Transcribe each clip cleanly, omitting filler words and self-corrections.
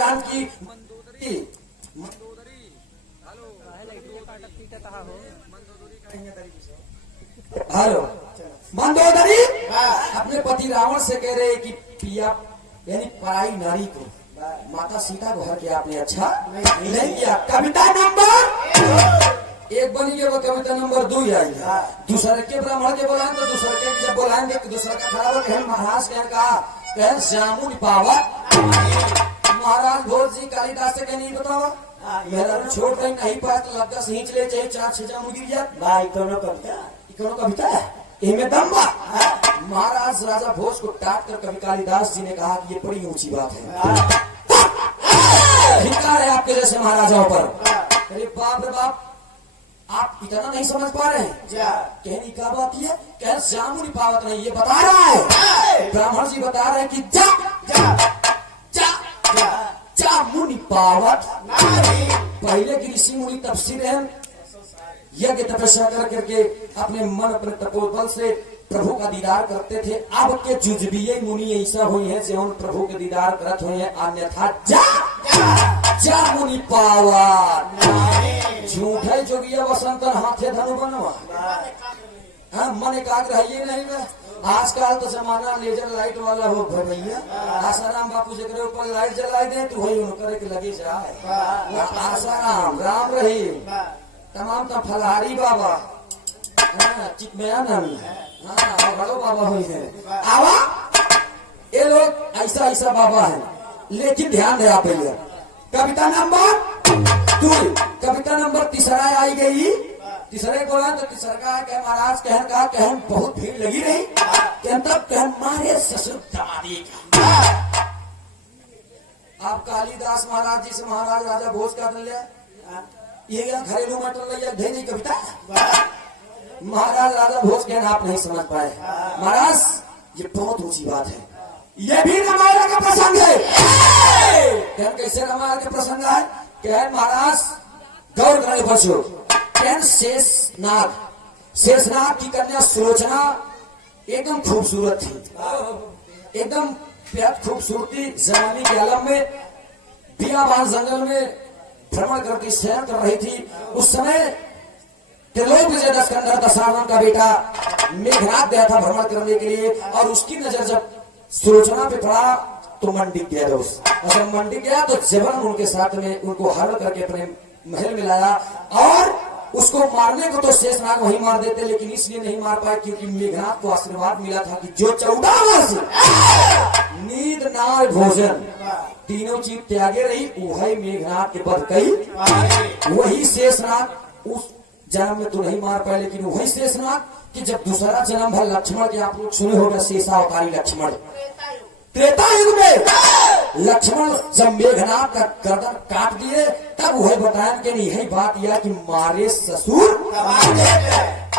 राम की मंदोदरी हेलो मंदोदरी अपने पति रावण से कह रहे कि पिया यानी पराई नारी को माता सीता को हर के आपने अच्छा नहीं किया। कविता नंबर एक बनी है, वो कविता नंबर 2 आई है। दूसरे के ब्राह्मण के बोलाएं तो दूसरे के जब बोलाएंगे तो दूसरा का खराब कहें महाराज कहें श्यामुन पावत महाराज भोज जी कालिदास से कह नहीं बतावा मेरा छोड़ कहीं नहीं पाया तो लगता सींच ले चाहिए 4-6 जामुन गिर जाए भाई। कोनो कविता है इनमें दम बा। महाराज राजा भोज को टाट कर कवि कालिदास जी ने कहा कि ये बड़ी ऊंची बात है, धिक्कार है आपके जैसे महाराजाओं पर। अरे बाप रे बाप, आप इतना नहीं समझ पा रहे हैं। कहनी क्या बात है, कह जामुन पावत नहीं, ये बता रहा है ब्राह्मण जी बता रहे हैं कि जा जा जा जा जामुन पावत। पहले की ऋषि मुनि तपस्वी हैं, यज्ञ तपस्या कर करके अपने मन अपने तपोबल से प्रभु का दीदार करते थे। अब के जुजबीय मुनि ऐसा हुई है जो प्रभु के दीदार करत हुए हैं, अन्यथा जा जा मुनि पावत। झूठे जोगिया वसंतन हाथे धनु बनवा मन एकाग्र है ये नहीं है। आजकल तो जमाना लेजर लाइट वाला हो भैया। आसाराम बापू जगह ऊपर लाइट जला दे तो वही उनकर के लगे जाए। आसाराम राम रही तमाम तो फलहारी बाबा चिकमया नामी बड़ो बाबा हुई है। आवा ये लोग ऐसा ऐसा बाबा है, लेकिन ध्यान दे आप भैया। कविता नंबर 2 कविता नंबर 3 आई गई। तीसरे को तो तीसरा कह महाराज कहन बहुत भीड़ लगी रही। तब कहन मारे ससुर दामादी का। आप कालिदास महाराज जी से महाराज राजा भोज का कर लिया, ये क्या घरेलू मैटर लिया ढेरी कविता। महाराज राजा भोज कहना आप नहीं समझ पाए महाराज, ये बहुत ऊंची बात है। ये भी रामायण का प्रसंग है। कहन कैसे रामायण का प्रसंग है, कहन महाराज गौर करने बचो। कहन शेषनाग की कन्या सुलोचना एकदम खूबसूरत थी, एकदम बेहद खूबसूरती। जवानी के आलम में बियाबान जंगल में भ्रमण करके सैर कर रही थी। उस समय त्रिलोक विजय दशकंधर दशानन का बेटा मेघनाद गया था भ्रमण करने के लिए, और उसकी नजर जब सुलोचना पे पड़ा तो मंडिक गया दोस्त। जब मंडिक गया तो जबरन उनके साथ में उनको हर करके अपने महल में लाया, और उसको मारने को तो शेषनाग वहीं मार देते, लेकिन इसलिए नहीं मार पाए क्योंकि मेघनाद को आशीर्वाद मिला था कि जो 14 वर्ष नींद नाय भोजन तीनों चीज त्यागे रही, वही मेघनाद के बध गई। वही शेषनाग उस जन्म में तो नहीं मार पाए, लेकिन वही शेषनाग कि जब दूसरा जन्म है लक्ष्मण के, आप लोग सुने होगा शेषावतारी लक्ष्मण। त्रेता युग में लक्ष्मण जब मेघनाद का गर्दन काट दिए तब वही बताया कि नहीं यही बात यह कि मारे ससुर।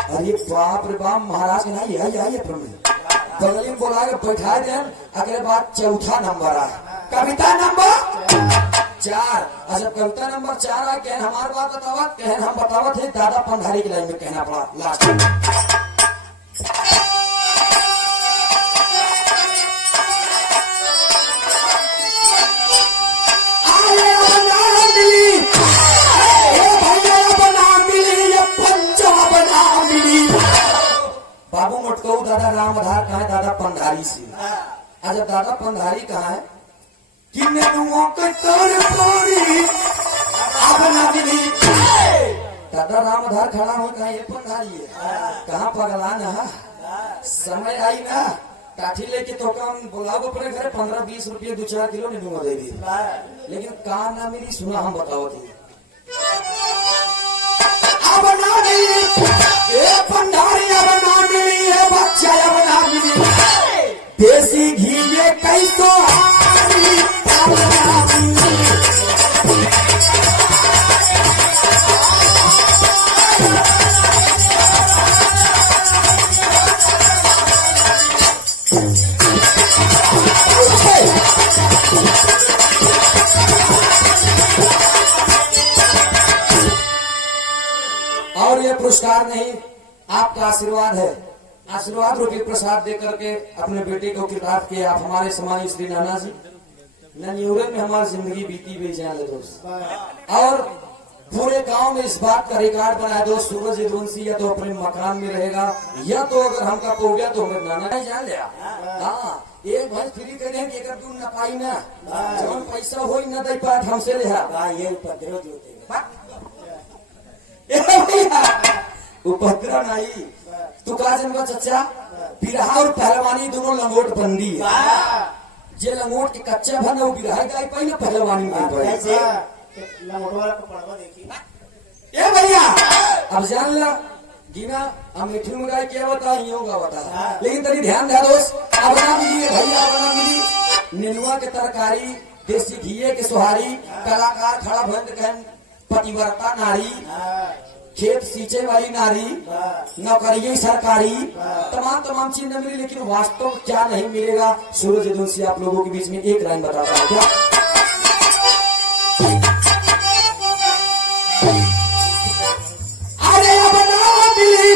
अरे बाप रे बाप, महाराज के नहीं यही बगली में बोला के बैठा दे। अगले बात चौथा नंबर आए, कविता नंबर 4। जब कविता नंबर 4 आए, कहन हमारी बात बतावा, कहन हम बतावा थे दादा पंधारी की लाइन में कहना पड़ा लास्ट में। बाबू मटकऊ दादा रामधार कहा है, दादा पंधारी से। जब दादा पंधारी कहा है कि दादा रामधार खड़ा हो कहा ये पंधारी है, कहाँ पगला ना समय आई ना काठी लेके तो कम बुलाओ अपने घर 15-20 रुपये 2-4 किलो नींबू दे दी, लेकिन कहा ना मेरी सुना हम बताओ थी अब ना मिली पंडारी, अब ना मिली है बच्चा, अब ना मिली देसी घी ये कैसो और ये पुरस्कार नहीं आपका आशीर्वाद है। आशीर्वाद रूपी प्रसाद दे करके अपने बेटे को किताब किए आप हमारे सम्मानित श्री नाना जी नन्यूरे में हमारी जिंदगी बीती हुई जान ले दोस्त। और पूरे गांव में इस बात का रिकॉर्ड बनाया दोस्त, सूरज यदुवंशी या तो अपने मकान में रहेगा या तो अगर हमका पो गया तो हमें नाना ही जान लिया। हाँ, एक भैंस फ्री कर रहे कि तू न पाई ना जब पैसा हो न दे पाठ हमसे ले उपद्रव नहीं। तू कहा जनवा चचा, बिरहा और पहलवानी दोनों लंगोट बंदी है। जे लंगोट के कच्चा भन वो बिरहा गाय पाई ना पहलवानी नहीं पाई। ए भैया अब जान ला गिना हम मिठी में गाय क्या बता ही होगा बता, लेकिन तभी ध्यान दे दोस्त। अब ना मिली भैया, अब ना मिली नेनुआ के तरकारी, देसी घी के सुहारी, कलाकार खड़ा भंड कहन पतिव्रता नारी, खेत सींचे वाली नारी, नौकरी सरकारी, तमाम चीज न मिली। लेकिन वास्तव में क्या नहीं मिलेगा, सूरज यदुवंशी आप लोगों के बीच में एक लाइन बताता है क्या। अरे अब ना मिली,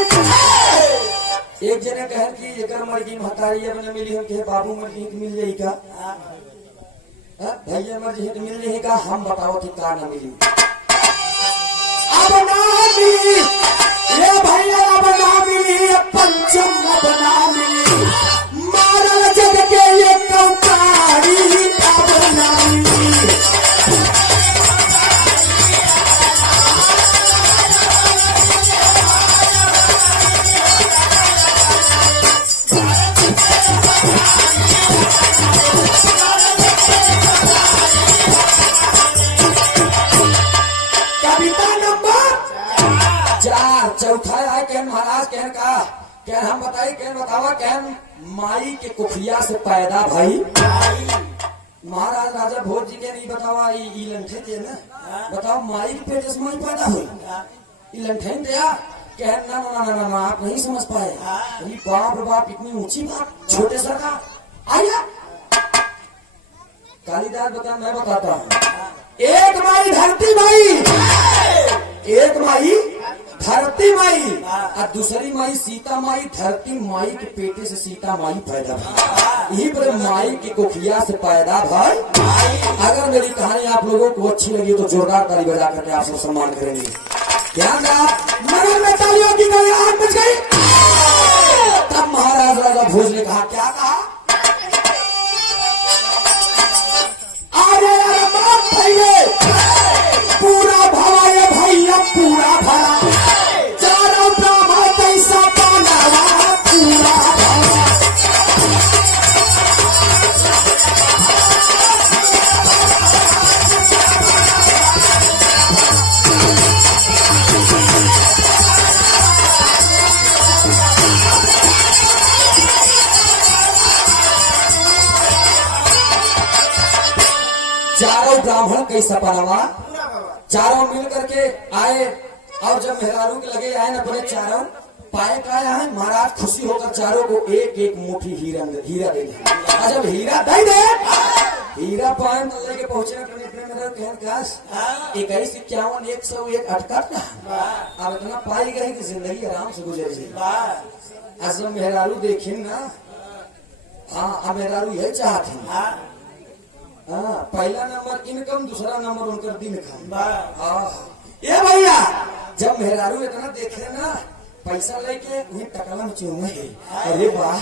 एक जने कहे कि एकर मर्जी महतारी अब न मिली, हम कहे बाबू मर्जी मिल जाई का, भैया मर्जी मिल जाई का, हम बताओ कि का न मिली। अब ना मिली ये भैया, अब ना मिली पंचम, अब ना मिली मारल जग के ये कंकारी, अब ना मिली। चौथा है कहन महाराज कहन का कहन हम बताई कहन बतावा कहन माई के कुखिया से पैदा भाई। महाराज राजा भोज जी के नहीं बतावा ई लंठे थे ना, बताओ माई के पेट से माई पैदा हुई, ई लंठे दिया कहन ना ना ना ना आप नहीं समझ पाए। बाप रे बाप, इतनी ऊंची बात छोटे सर का आया। कालिदास बता, मैं बताता हूँ। एक माई धरती माई, एक माई धरती माई और दूसरी माई सीता माई। धरती माई के पेटे से सीता माई पैदा भाई, यही पर माई की कुखिया से पैदा भाई। अगर मेरी कहानी आप लोगों को अच्छी लगी तो जोरदार ताली बजा करके आप सब सम्मान करेंगे। ध्यान मगर में तालियों की गड़गड़ाहट मच गई। तब महाराज राजा भोज ने कहा, क्या कहा, अरे भैया पूरा भरा ये भैया पूरा भरा, चारों ब्राह्मण कैसा पाना पूरा भरा। चारों ब्राह्मण कैसा पाना, चारों मिल करके आए और जब मेहरारू के लगे आए न अपने चारों पाए का है, महाराज खुशी होकर चारों को एक एक मुट्ठी हीरा दे दिया। जब हीरा दे दे हीरा पाए तो लेके पहुंचे मेरा कहन काश 2151 101 अटकट ना, अब इतना पाई गई कि जिंदगी आराम से गुजर जाए। जब मेहरारू देखी ना, हाँ अब मेहरारू यही चाहती, हाँ पहला नंबर इनकम, दूसरा नंबर उनका दिन खान। ये भैया जब मेहरारू इतना देखे ना, पैसा लेके उन्हें टकला में चूमे, अरे वाह।